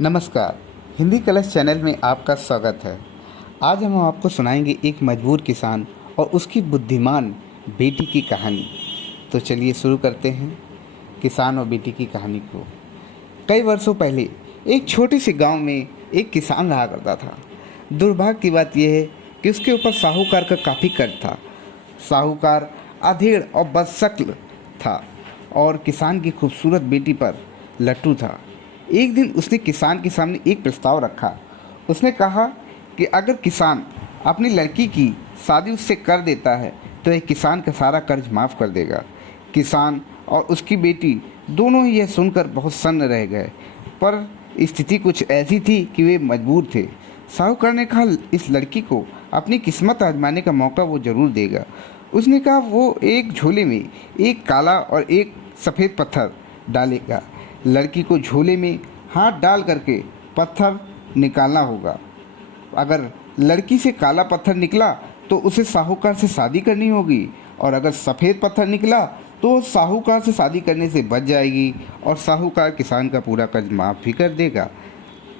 नमस्कार। हिंदी कलश चैनल में आपका स्वागत है। आज हम आपको सुनाएंगे एक मजबूर किसान और उसकी बुद्धिमान बेटी की कहानी। तो चलिए शुरू करते हैं किसान और बेटी की कहानी को। कई वर्षों पहले एक छोटे से गांव में एक किसान रहा करता था। दुर्भाग्य की बात यह है कि उसके ऊपर साहूकार का काफ़ी कर्ज था। साहूकार अधेड़ और बदशक्ल था और किसान की खूबसूरत बेटी पर लट्टू था। एक दिन उसने किसान के सामने एक प्रस्ताव रखा। उसने कहा कि अगर किसान अपनी लड़की की शादी उससे कर देता है तो यह किसान का सारा कर्ज माफ़ कर देगा। किसान और उसकी बेटी दोनों ही यह सुनकर बहुत सन्न रह गए, पर स्थिति कुछ ऐसी थी कि वे मजबूर थे। साहूकार ने कहा इस लड़की को अपनी किस्मत आजमाने का मौका वो ज़रूर देगा। उसने कहा वो एक झोले में एक काला और एक सफ़ेद पत्थर डालेगा। लड़की को झोले में हाथ डाल करके पत्थर निकालना होगा। अगर लड़की से काला पत्थर निकला तो उसे साहूकार से शादी करनी होगी, और अगर सफ़ेद पत्थर निकला तो साहूकार से शादी करने से बच जाएगी और साहूकार किसान का पूरा कर्ज माफ़ भी कर देगा।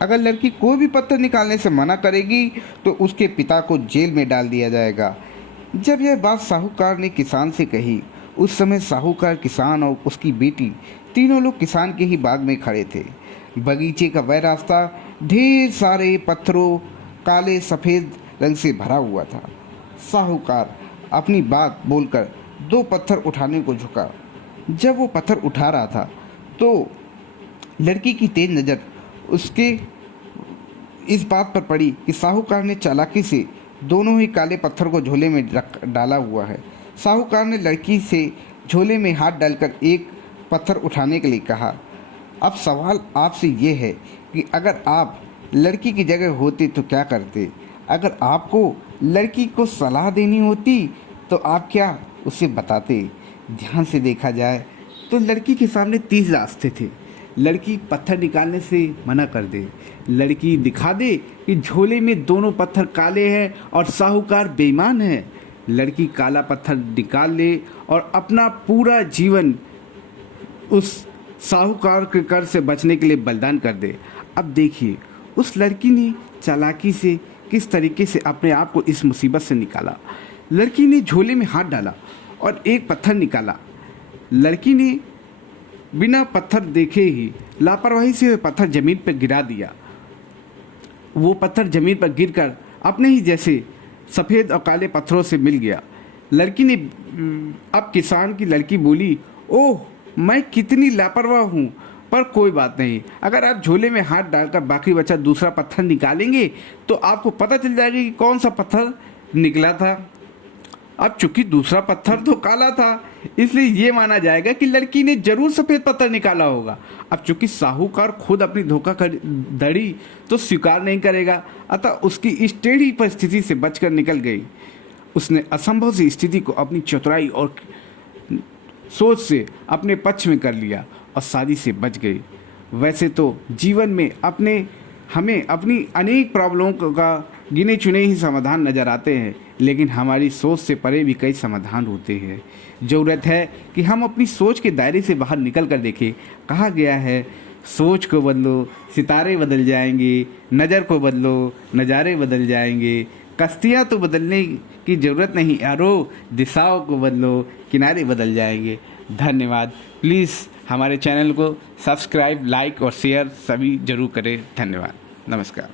अगर लड़की कोई भी पत्थर निकालने से मना करेगी तो उसके पिता को जेल में डाल दिया जाएगा। जब यह बात साहूकार ने किसान से कही, उस समय साहूकार, किसान और उसकी बेटी तीनों लोग किसान के ही बाग में खड़े थे। बगीचे का वह रास्ता ढेर सारे पत्थरों, काले सफ़ेद रंग से भरा हुआ था। साहूकार अपनी बात बोलकर दो पत्थर उठाने को झुका। जब वो पत्थर उठा रहा था तो लड़की की तेज नज़र उसके इस बात पर पड़ी कि साहूकार ने चालाकी से दोनों ही काले पत्थर को झोले में रख डाला हुआ है। साहूकार ने लड़की से झोले में हाथ डालकर एक पत्थर उठाने के लिए कहा। अब सवाल आपसे ये है कि अगर आप लड़की की जगह होते तो क्या करते? अगर आपको लड़की को सलाह देनी होती तो आप क्या उसे बताते? ध्यान से देखा जाए तो लड़की के सामने 30 रास्ते थे। लड़की पत्थर निकालने से मना कर दे, लड़की दिखा दे कि झोले में दोनों पत्थर काले हैं और साहूकार बेईमान है, लड़की काला पत्थर निकाल ले और अपना पूरा जीवन उस साहूकार के कर्ज से बचने के लिए बलिदान कर दे। अब देखिए उस लड़की ने चालाकी से किस तरीके से अपने आप को इस मुसीबत से निकाला। लड़की ने झोले में हाथ डाला और एक पत्थर निकाला। लड़की ने बिना पत्थर देखे ही लापरवाही से पत्थर ज़मीन पर गिरा दिया। वो पत्थर ज़मीन पर गिरकर अपने ही जैसे सफ़ेद और काले पत्थरों से मिल गया। लड़की ने अब किसान की लड़की बोली, ओह मैं कितनी लापरवाह हूँ, पर कोई बात नहीं, अगर आप झोले में हाथ डालकर बाकी बचा दूसरा पत्थर निकालेंगे तो आपको पता चल जाएगा कि कौन सा पत्थर निकला था। अब चूंकि दूसरा पत्थर तो काला था, इसलिए ये माना जाएगा कि लड़की ने जरूर सफ़ेद पत्थर निकाला होगा। अब चूंकि साहूकार खुद अपनी धोखाधड़ी तो स्वीकार नहीं करेगा, अतः उसकी इस टेढ़ी परिस्थिति से बचकर निकल गई। उसने असंभव सी स्थिति को अपनी चतुराई और सोच से अपने पक्ष में कर लिया और शादी से बच गई। वैसे तो जीवन में हमें अपनी अनेक प्रॉब्लमों का गिने चुने ही समाधान नज़र आते हैं, लेकिन हमारी सोच से परे भी कई समाधान होते हैं। ज़रूरत है कि हम अपनी सोच के दायरे से बाहर निकल कर देखें। कहा गया है, सोच को बदलो सितारे बदल जाएंगे, नज़र को बदलो नज़ारे बदल जाएंगे, कश्तियाँ तो बदलने की ज़रूरत नहीं यारो, दिशाओं को बदलो किनारे बदल जाएंगे। धन्यवाद। प्लीज़ हमारे चैनल को सब्सक्राइब, लाइक और शेयर सभी ज़रूर करें। धन्यवाद। नमस्कार।